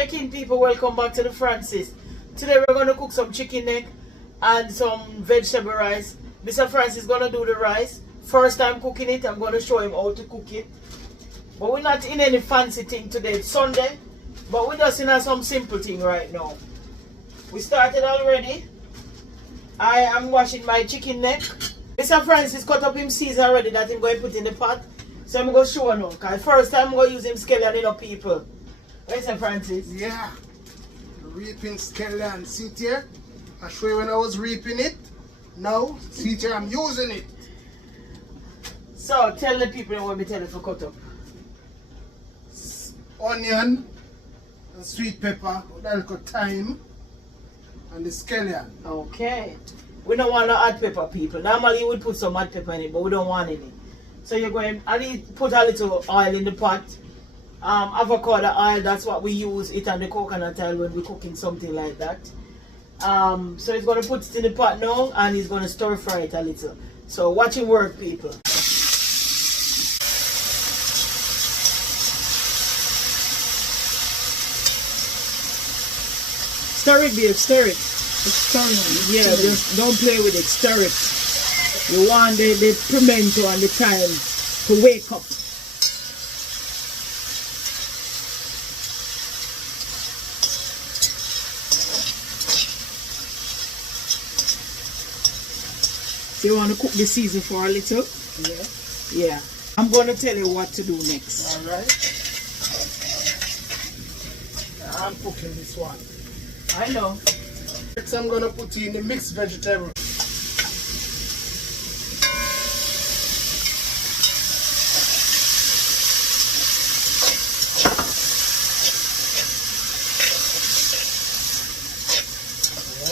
Check in, people. Welcome back to the Francis. Today we're going to cook some chicken neck and some vegetable rice. Mr. Francis is going to do the rice. First time cooking it, I'm going to show him how to cook it. But we're not in any fancy thing today. It's Sunday, but we're just in some simple thing right now. We started already. I am washing my chicken neck. Mr. Francis cut up him season already that I'm going to put in the pot. So I'm going to show him now. Because first time I'm going to use him scallion, people. Mr. Francis? Yeah. Reaping scallion. See it here? I show you when I was reaping it. Now, see it here, I'm using it. So tell the people what me tell you for cut up. Onion and sweet pepper, a little thyme, and the scallion. Okay. We don't want to add pepper, people. Normally you would put some hot pepper in it, but we don't want any. So you're going to put a little oil in the pot. Avocado oil, that's what we use it, and the coconut oil when we're cooking something like that. So he's going to put it in the pot now, and he's going to stir fry it a little. So watch him work, people. Stir it, babe, stir it. It's stirring. Yeah, just don't play with it, stir it. You want the pimento and the thyme to wake up. So you want to cook the season for a little? Yeah. Yeah. I'm going to tell you what to do next. Alright. I'm cooking this one. I know. Next I'm going to put in the mixed vegetable.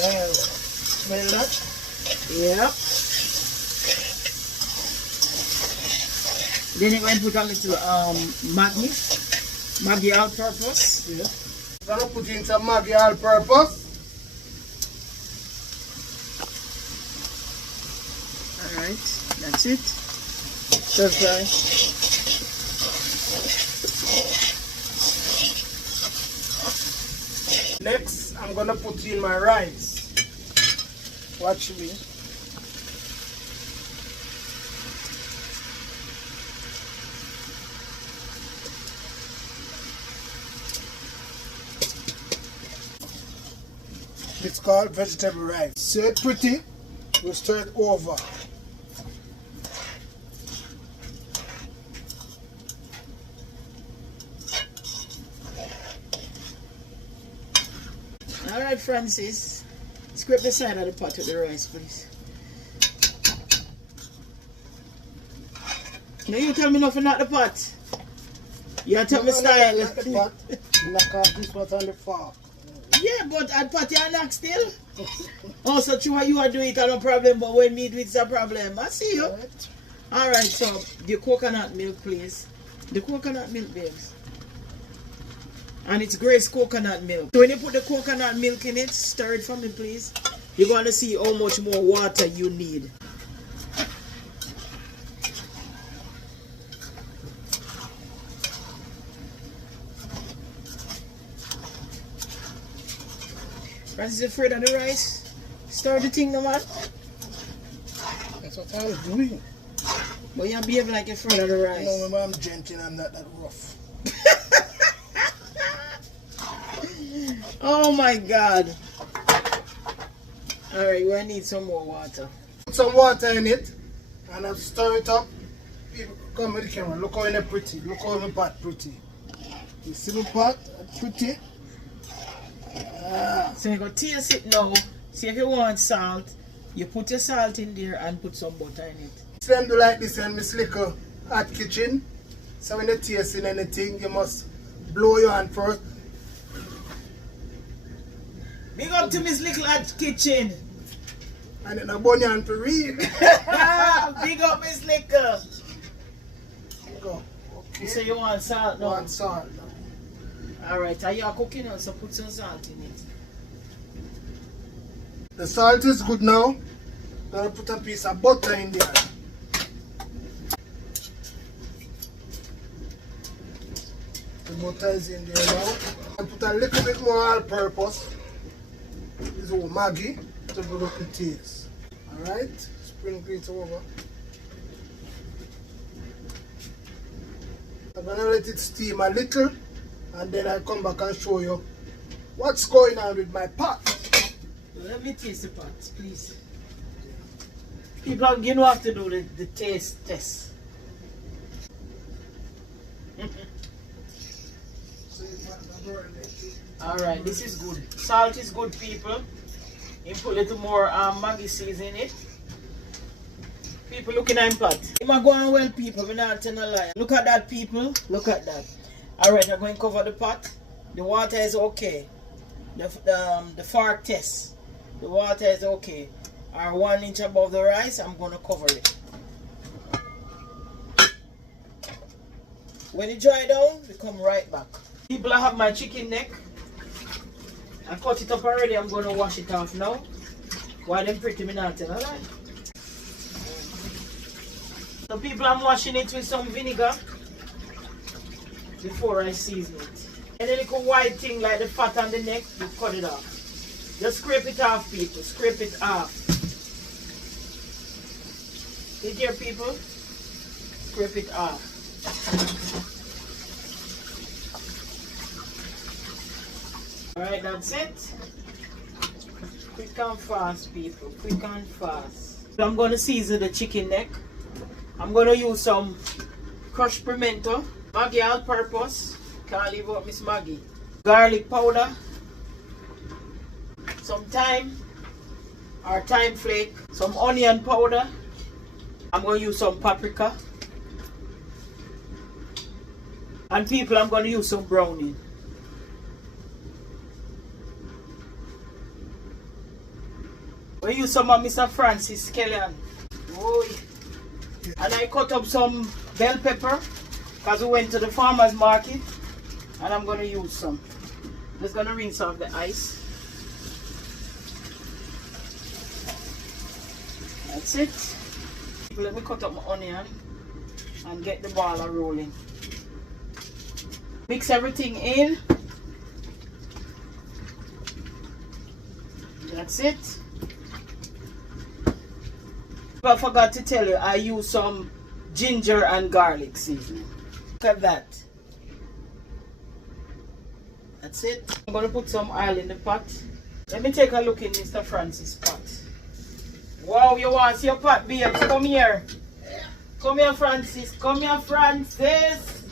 Well, smell that? Yep. Then you're going to put a little Maggi all purpose. Yeah. I'm going to put in some Maggi all purpose. Alright, that's it. Stir fry. Next, I'm going to put in my rice. Watch me. It's called vegetable rice. See it pretty? We'll stir it over. Alright, Francis. Scrape the side of the pot with the rice, please. Now you tell me nothing not the pot. You tell me style. Not the pot. Knock off this pot on the fork. Yeah, but at pot you knock still. Oh, so true you are doing it, no problem, but when me do it's a problem. I see you. Right. Alright, so the coconut milk, please. The coconut milk, babes. And it's Grace coconut milk. So when you put the coconut milk in it, stir it for me, please. You're going to see how much more water you need. Francis, afraid of the rice? Stir the thing, no man. That's what I was doing. But you're behaving like you're afraid of the rice. No, remember I'm gentle, I'm not that rough. Oh my God. Alright, we need some more water. Put some water in it and I'll stir it up. People, come with the camera, look how it's pretty. Look how my pot pretty. You see my pot? Pretty. So you go taste it now. See if you want salt. You put your salt in there and put some butter in it. Same do like this in Miss Little Hot Kitchen. So when you're tasting anything, you must blow your hand first. Big up to Miss Little Hot Kitchen. And then a burn your hand to read. Big up Miss Little. Go. Okay. So you want salt now? Want salt now. Alright, are you cooking now? So put some salt in it. The salt is good now. Gonna put a piece of butter in there. The butter is in there now. I put a little bit more all-purpose. This is Maggi to build up the taste. Alright, sprinkle it over. I'm gonna let it steam a little and then I come back and show you what's going on with my pot. Let me taste the pot, please. People, you know, have to do the taste test. Alright, this is good. Salt is good, people. You put a little more Maggi seasoning in it. People looking at pot. It might go on well, people. We're not telling a lie. Look at that, people. Look at that. Alright, I'm going to cover the pot. The water is okay. The fork test. The water is okay. Or 1 inch above the rice, I'm going to cover it. When it dry down, we come right back. People, I have my chicken neck. I cut it up already. I'm going to wash it off now. While them pretty me not tell a lie. So people, I'm washing it with some vinegar before I season it. And a little white thing like the fat on the neck, you cut it off. Just scrape it off, people. Scrape it off. See here, people? Scrape it off. Alright, that's it. Quick and fast, people. Quick and fast. So I'm going to season the chicken neck. I'm going to use some crushed pimento, Maggi all-purpose, can't leave out Miss Maggi, garlic powder, some thyme or thyme flake, some onion powder. I'm going to use some paprika. And people, I'm going to use some browning. We use some of Mr. Francis Kellyan. Oh, yeah. And I cut up some bell pepper because we went to the farmer's market and I'm going to use some. Just going to rinse off the ice. That's it. Let me cut up my onion and get the ball rolling. Mix everything in. That's it. I forgot to tell you, I use some ginger and garlic seasoning. Look at that. That's it. I'm going to put some oil in the pot. Let me take a look in Mr. Francis' pot. Wow, you want to see your pot, babes? Come here. Come here, Francis. Come here, Francis.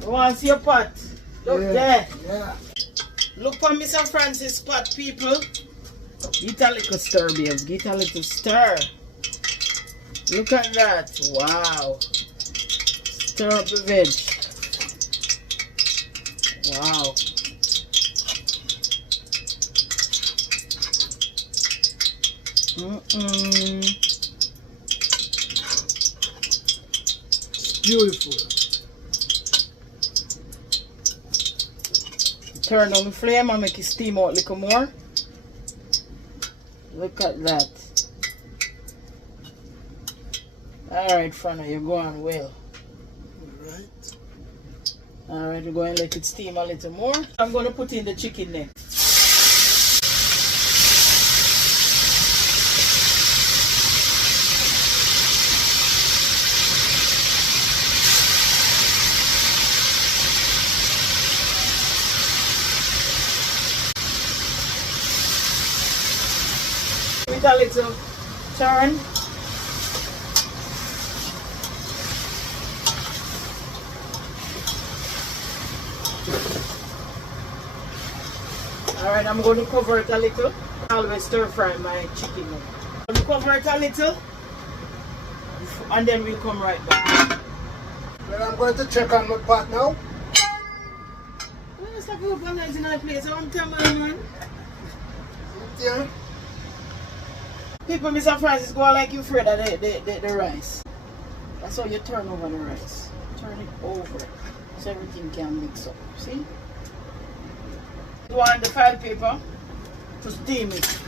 You want to see your pot? Look there. Yeah. Look for Mr. Francis' pot, people. Get a little stir, babes. Get a little stir. Look at that. Wow. Stir up the veg. Wow. Beautiful. Turn on the flame and make it steam out a little more. Look at that. Alright, Frana, you're going well. Alright. Alright, we're going to let it steam a little more. I'm going to put in the chicken neck. With a little turn. Alright, I'm going to cover it a little. I always stir fry my chicken. I'm going to cover it a little and then we'll come right back. Well, I'm going to check on my pot now. Well, stop you up on that in that place. I want to tell my man. Yeah. People, Mr. Francis, go like you afraid of the rice. That's how you turn over the rice. Turn it over so everything can mix up. See? You want the file paper to steam it.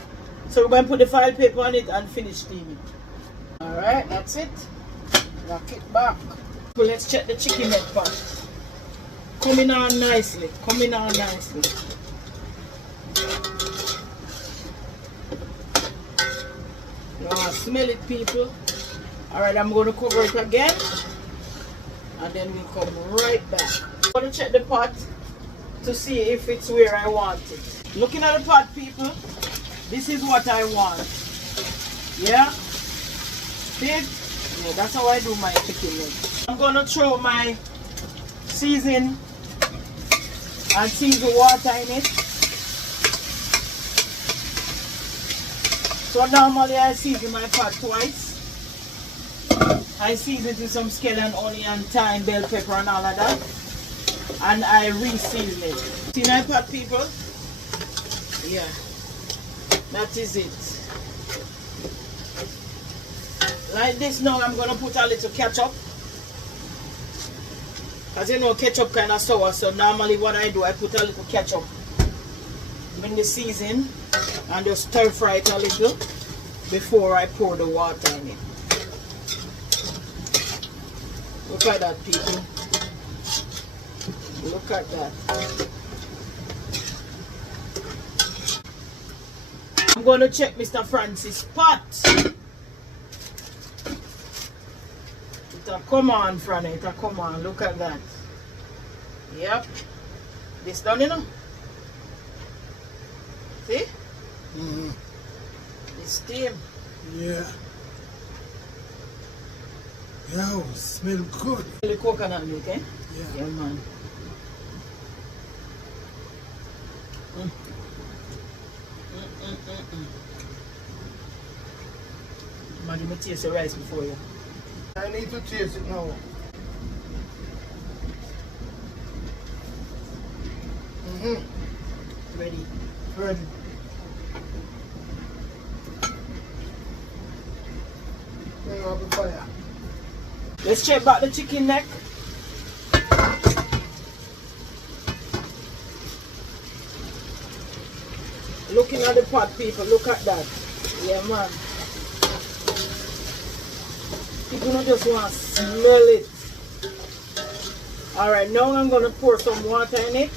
So we're going to put the file paper on it and finish steaming. Alright, that's it. Lock it back. So let's check the chicken neck part. coming on nicely. Coming on nicely. You want to smell it, people? Alright, I'm going to cover it again. And then we'll come right back. I'm going to check the pot to see if it's where I want it. Looking at the pot, people, this is what I want. Yeah? See it? Yeah, that's how I do my chicken leg. I'm going to throw my season and season water in it. So normally I season my pot twice. I season it with some scallion, onion, thyme, bell pepper and all of that. And I re-season it. See my pot, people? Yeah. That is it. Like this now, I'm going to put a little ketchup. As you know, ketchup kind of sour, so normally what I do, I put a little ketchup in the season and just stir fry it a little before I pour the water in it. Look at that, people. Look at that. I'm going to check Mr. Francis' pot. Come on, Franny, come on, look at that. Yep. This done, you know? See? Mm-hmm. It's steam. Yeah. Yo, smell good. The coconut milk, eh? Yeah. Yeah, man. Man, let me taste the rice before you. I need to taste it now. Ready. Ready. Bring up the fire. Let's check back the chicken neck. Looking at the pot, people, look at that. Yeah, man. People don't just want to smell it. Alright, now I'm going to pour some water in it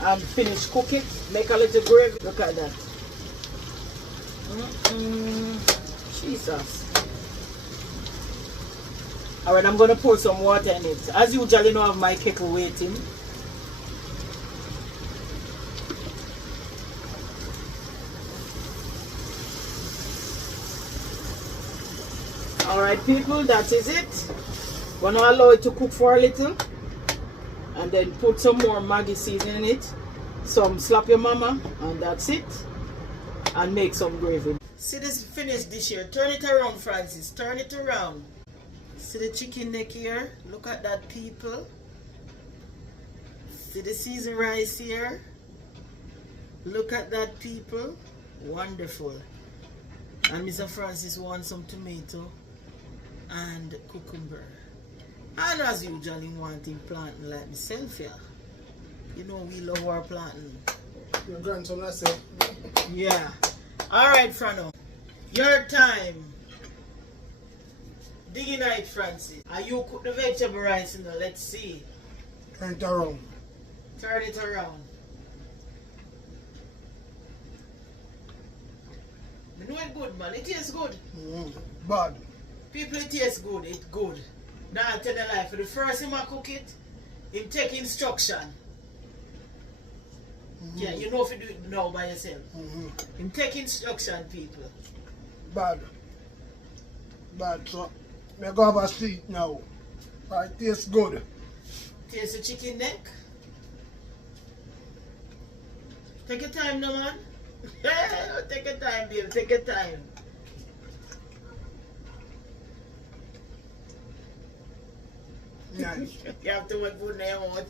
and finish cook it. Make a little gravy. Look at that. Jesus. Alright, I'm going to pour some water in it. As usual, you know, I have my kettle waiting. Alright, people, that is it. Gonna allow it to cook for a little. And then put some more Maggi seasoning in it. Some slap your mama. And that's it. And make some gravy. See this finished dish here. Turn it around, Francis. Turn it around. See the chicken neck here. Look at that, people. See the seasoned rice here. Look at that, people. Wonderful. And Mr. Francis wants some tomato and cucumber. And as usual, he wants him planting like myself here. You know we love our planting. Your grandson, I said. Yeah. Alright, Frano. Your time. Digging night, Francis. And you cook the vegetable rice, you know. Let's see. Turn it around. Turn it around. You know it good, man. It tastes good. Bad. People, it tastes good. It's good. Now I tell you life. For the first time I cook it, him take instruction. Yeah, you know if you do it now by yourself. Him take instruction, people. Bad. Bad, so we go have a sleep now. It tastes good. Taste the chicken neck. Take your time now, man. Take your time, babe. Take your time. Nice. You have to put food in your mouth.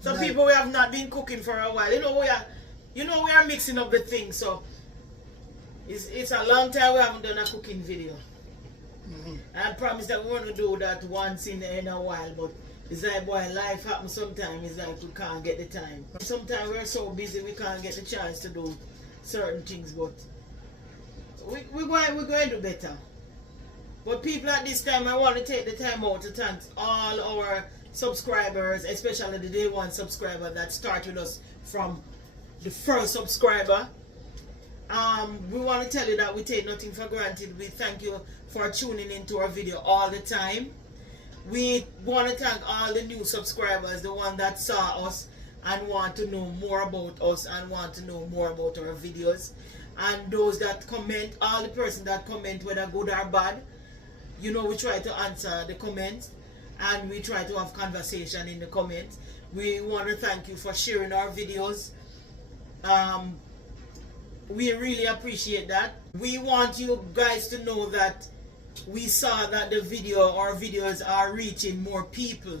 Some people we have not been cooking for a while. You know we are mixing up the things, so it's a long time we haven't done a cooking video. I promise that we want to do that once in a while, but it's like, boy, life happens sometimes. It's like we can't get the time. Sometimes we're so busy we can't get the chance to do certain things, but we're going to do better. But people at this time, I want to take the time out to thank all our subscribers, especially the day one subscriber that started us from the first subscriber. We want to tell you that we take nothing for granted. We thank you for tuning into our video all the time. We want to thank all the new subscribers, the one that saw us and want to know more about us and want to know more about our videos. And those that comment, all the person that comment, whether good or bad, you know, we try to answer the comments and we try to have conversation in the comments. We want to thank you for sharing our videos. We really appreciate that. We want you guys to know that we saw that our videos are reaching more people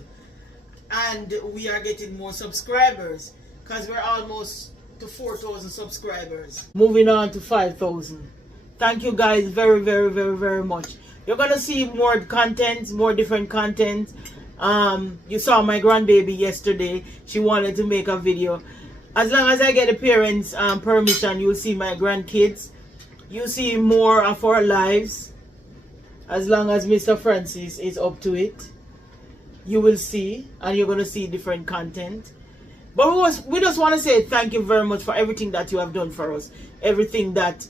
and we are getting more subscribers because we're almost to 4,000 subscribers. Moving on to 5,000. Thank you guys very, very, very, very much. You're gonna see more content, more different content. You saw my grandbaby yesterday. She wanted to make a video. As long as I get the parents' permission, you'll see my grandkids. You'll see more of our lives. As long as Mr. Francis is up to it, you will see, and you're gonna see different content. But we just want to say thank you very much for everything that you have done for us, everything that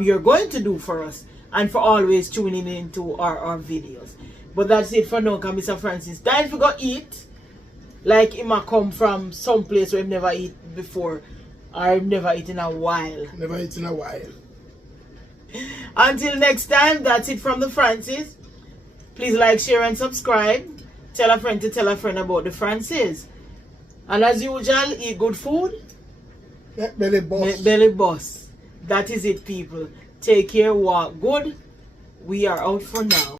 you're going to do for us, and for always tuning into our videos. But that's it for now, because Mr. Francis time to go eat, like he might come from some place where he never eat before, or never eat in a while. Never eat in a while. Until next time, that's it from the Francis. Please like, share, and subscribe. Tell a friend to tell a friend about the Francis. And as usual, eat good food. Make belly boss. Make belly boss. That is it, people. Take care, walk good. We are out for now.